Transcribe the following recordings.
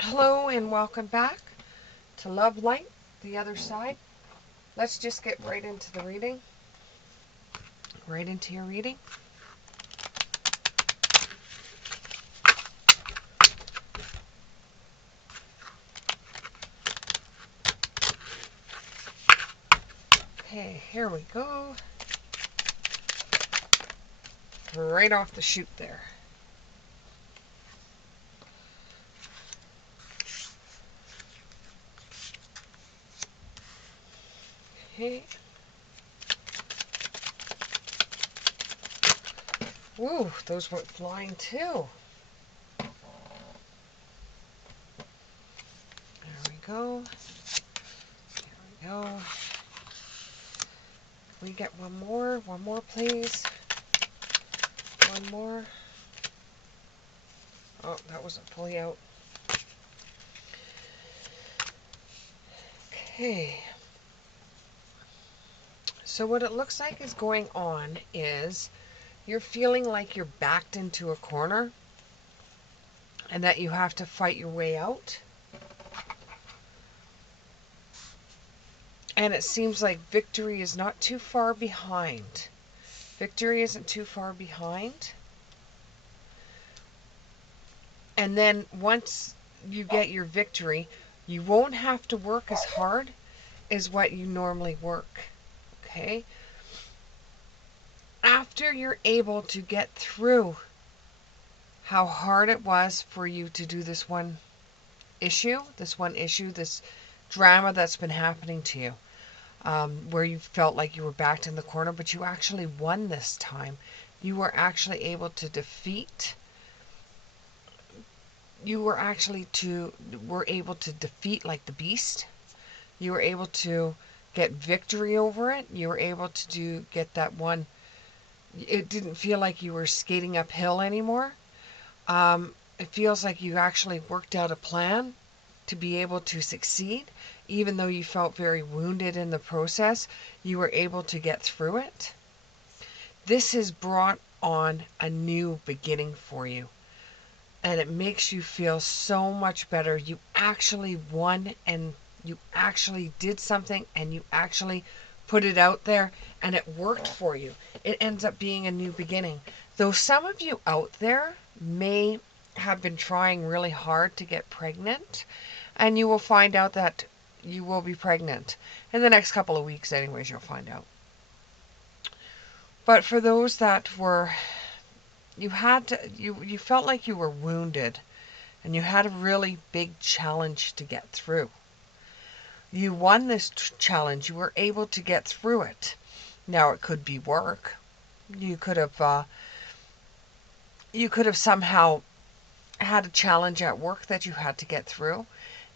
Hello and welcome back to Love Light, the other side. Let's just get right into the reading. Right into your reading. Okay, here we go. Right off the chute there. Okay. Woo, those went flying too. There we go. There we go. We get one more please. One more. Oh, that wasn't fully out. Okay. So what it looks like is going on is you're feeling like you're backed into a corner and that you have to fight your way out. And it seems like victory is not too far behind. Victory isn't too far behind. And then once you get your victory, you won't have to work as hard as what you normally work. Okay? After you're able to get through how hard it was for you to do this issue, this drama that's been happening to you, where you felt like you were backed in the corner, but you actually won this time. You were actually able to defeat. You were able to defeat like the beast. You were able to get victory over it. You were able to get that one. It didn't feel like you were skating uphill anymore. It feels like you actually worked out a plan to be able to succeed. Even though you felt very wounded in the process, you were able to get through it. This has brought on a new beginning for you. And it makes you feel so much better. You actually won and you actually did something and you actually put it out there and it worked for you. It ends up being a new beginning. Though some of you out there may have been trying really hard to get pregnant, and you will find out that you will be pregnant in the next couple of weeks anyways. You'll find out. But for those that were, you felt like you were wounded and you had a really big challenge to get through. You won this challenge. You were able to get through it. Now it could be work. You could have somehow had a challenge at work that you had to get through,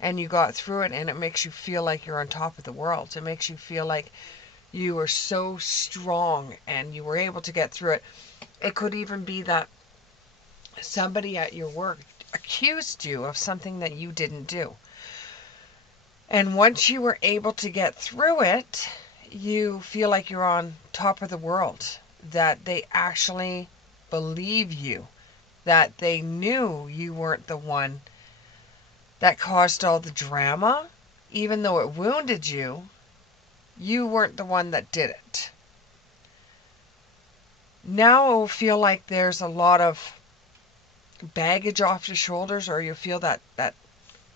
and you got through it, and it makes you feel like you're on top of the world. It makes you feel like you are so strong and you were able to get through it. It could even be that somebody at your work accused you of something that you didn't do. And once you were able to get through it, you feel like you're on top of the world, that they actually believe you, that they knew you weren't the one that caused all the drama. Even though it wounded you, you weren't the one that did it. Now it will feel like there's a lot of baggage off your shoulders, or you feel that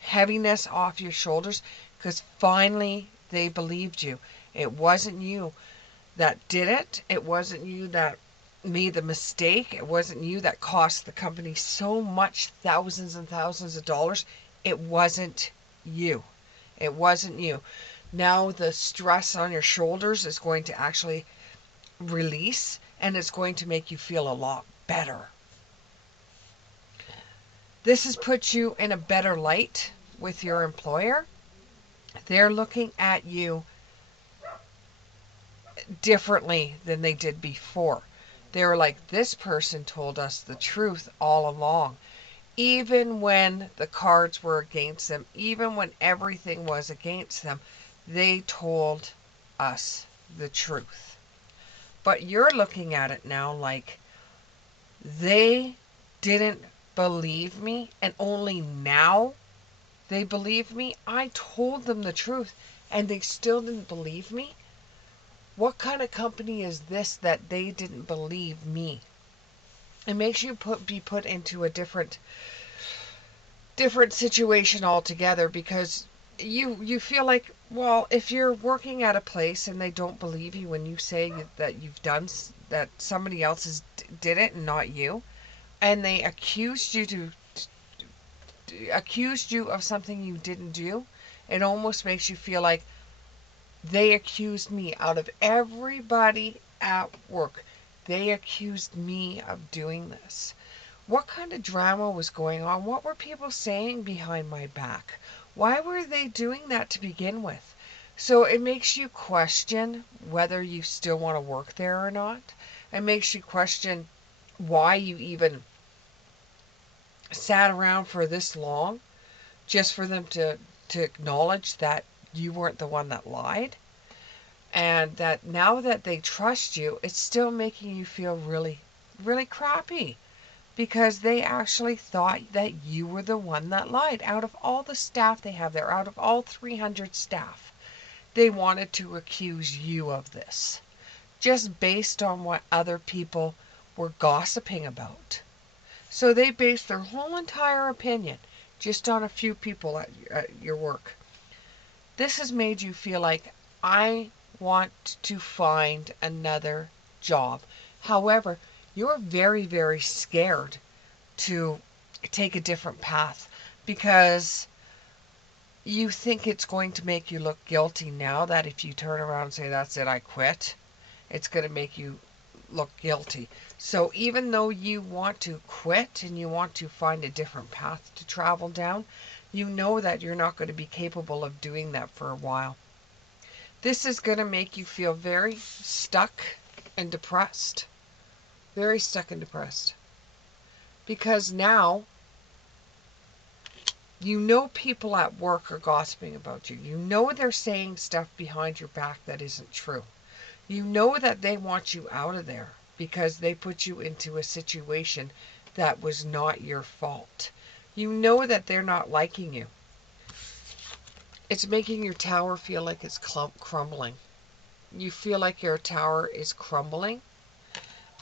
heaviness off your shoulders, because finally they believed you. It wasn't you that did it. It wasn't you that made the mistake. It wasn't you that cost the company so much, thousands and thousands of dollars. It wasn't you. It wasn't you. Now the stress on your shoulders is going to actually release, and it's going to make you feel a lot better. This has put you in a better light with your employer. They're looking at you differently than they did before. They were like, this person told us the truth all along. Even when the cards were against them, even when everything was against them, they told us the truth. But you're looking at it now like, they didn't believe me, and only now They believed me. I told them the truth, and they still didn't believe me. What kind of company is this that they didn't believe me? It makes you be put into a different situation altogether, because you feel like, well, if you're working at a place and they don't believe you when you say that you've done that, somebody else did it and not you, and they accused you of something you didn't do, it almost makes you feel like they accused me out of everybody at work. They accused me of doing this. What kind of drama was going on? What were people saying behind my back? Why were they doing that to begin with? So it makes you question whether you still want to work there or not. It makes you question why you even sat around for this long, just for them to acknowledge that you weren't the one that lied. And that now that they trust you, it's still making you feel really, really crappy, because they actually thought that you were the one that lied. Out of all the staff they have there, out of all 300 staff, they wanted to accuse you of this, just based on what other people were gossiping about. So they based their whole entire opinion just on a few people at your work. This has made you feel like, I want to find another job. However, you're very, very scared to take a different path, because you think it's going to make you look guilty now, that if you turn around and say, that's it, I quit, it's going to make you look guilty. So even though you want to quit and you want to find a different path to travel down, you know that you're not going to be capable of doing that for a while. This is going to make you feel very stuck and depressed. Very stuck and depressed. Because now, you know people at work are gossiping about you. You know they're saying stuff behind your back that isn't true. You know that they want you out of there because they put you into a situation that was not your fault. You know that they're not liking you. It's making your tower feel like it's crumbling. You feel like your tower is crumbling,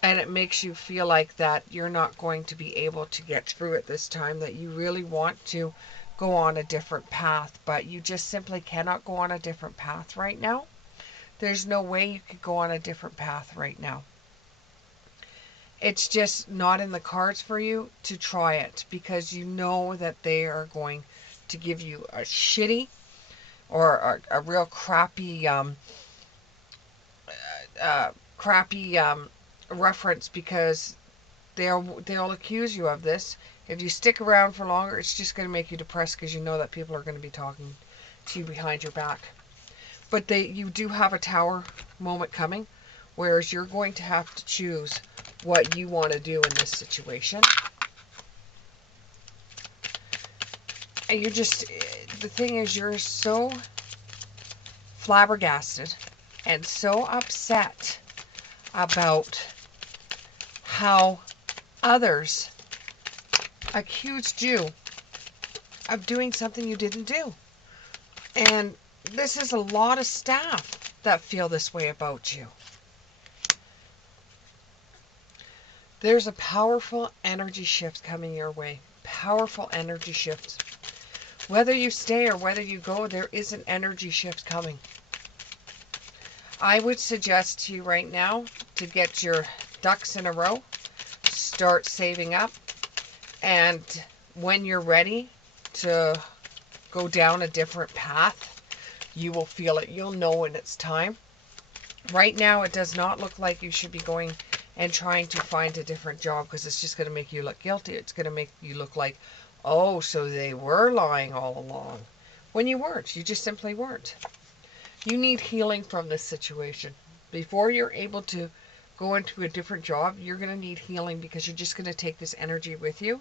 and it makes you feel like that you're not going to be able to get through it this time, that you really want to go on a different path, but you just simply cannot go on a different path right now. There's no way you could go on a different path right now. It's just not in the cards for you to try it, because you know that they are going to give you a shitty or a real crappy reference, because they'll accuse you of this. If you stick around for longer, it's just going to make you depressed, because you know that people are going to be talking to you behind your back. But you do have a tower moment coming, whereas you're going to have to choose what you want to do in this situation. And the thing is, you're so flabbergasted and so upset about how others accused you of doing something you didn't do. And this is a lot of staff that feel this way about you. There's a powerful energy shift coming your way. Powerful energy shift. Whether you stay or whether you go, there is an energy shift coming. I would suggest to you right now to get your ducks in a row. Start saving up. And when you're ready to go down a different path, you will feel it. You'll know when it's time. Right now, it does not look like you should be going and trying to find a different job, because it's just going to make you look guilty. It's going to make you look like, oh, so they were lying all along. When you weren't. You just simply weren't. You need healing from this situation. Before you're able to go into a different job, you're going to need healing, because you're just going to take this energy with you.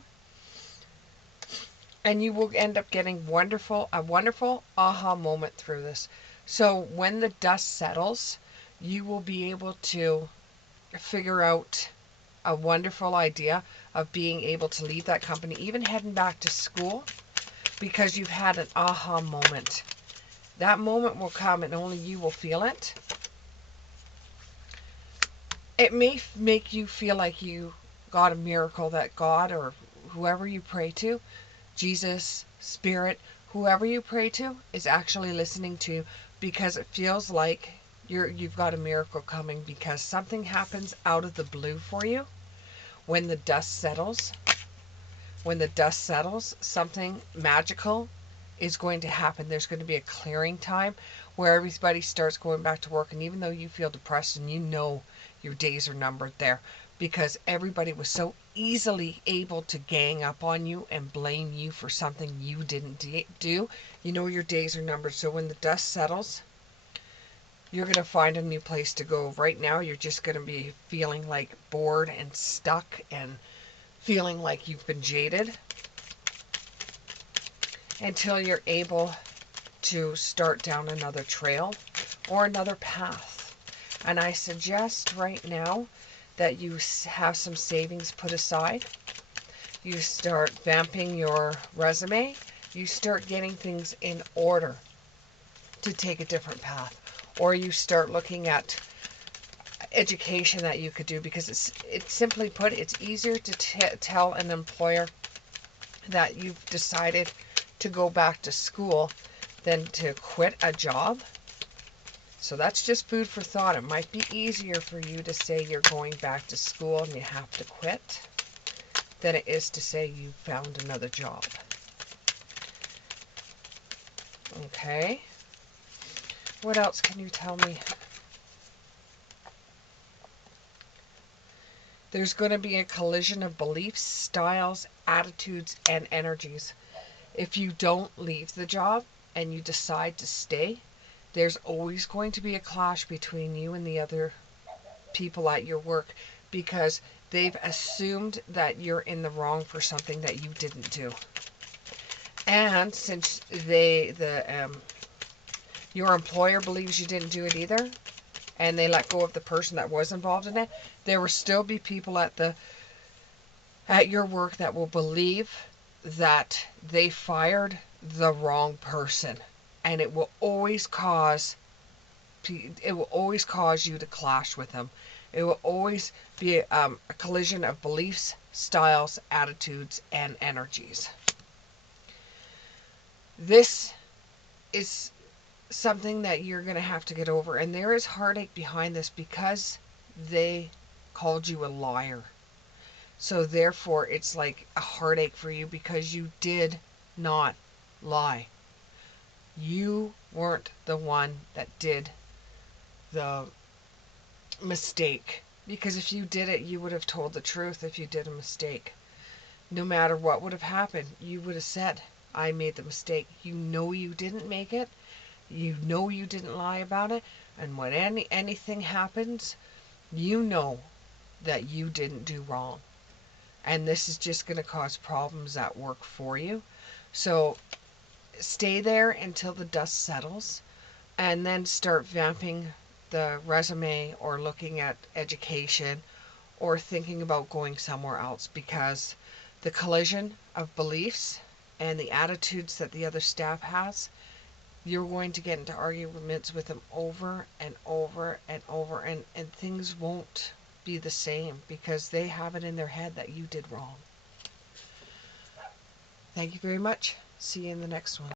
And you will end up getting a wonderful aha moment through this. So when the dust settles, you will be able to figure out a wonderful idea of being able to leave that company, even heading back to school, because you've had an aha moment. That moment will come and only you will feel it. It may make you feel like you got a miracle, that God or whoever you pray to, Jesus, Spirit, whoever you pray to is actually listening to you, because it feels like you've got a miracle coming, because something happens out of the blue for you when the dust settles. When the dust settles, something magical is going to happen. There's going to be a clearing time where everybody starts going back to work. And even though you feel depressed and you know your days are numbered there, because everybody was so easily able to gang up on you and blame you for something you didn't do, you know your days are numbered. So when the dust settles, you're going to find a new place to go. Right now, you're just going to be feeling like bored and stuck and feeling like you've been jaded until you're able to start down another trail or another path. And I suggest right now that you have some savings put aside. You start vamping your resume. You start getting things in order to take a different path. Or you start looking at education that you could do, because it's simply put, it's easier to tell an employer that you've decided to go back to school than to quit a job. So that's just food for thought. It might be easier for you to say you're going back to school and you have to quit than it is to say you found another job. Okay. What else can you tell me? There's going to be a collision of beliefs, styles, attitudes, and energies. If you don't leave the job and you decide to stay, there's always going to be a clash between you and the other people at your work, because they've assumed that you're in the wrong for something that you didn't do. And since your employer believes you didn't do it either, and they let go of the person that was involved in it, there will still be people at your work that will believe that they fired the wrong person, and it will always cause you to clash with them. It will always be a collision of beliefs, styles, attitudes, and energies. This is something that you're going to have to get over, and there is heartache behind this because they called you a liar. So therefore, it's like a heartache for you because you did not lie. You weren't the one that did the mistake. Because if you did it, you would have told the truth. If you did a mistake, no matter what would have happened, you would have said, I made the mistake. You know you didn't make it. You know you didn't lie about it. And when anything happens, you know that you didn't do wrong. And this is just going to cause problems at work for you. So stay there until the dust settles, and then start vamping the resume or looking at education or thinking about going somewhere else, because the collision of beliefs and the attitudes that the other staff has, you're going to get into arguments with them over and over and over, and things won't be the same because they have it in their head that you did wrong. Thank you very much. See you in the next one.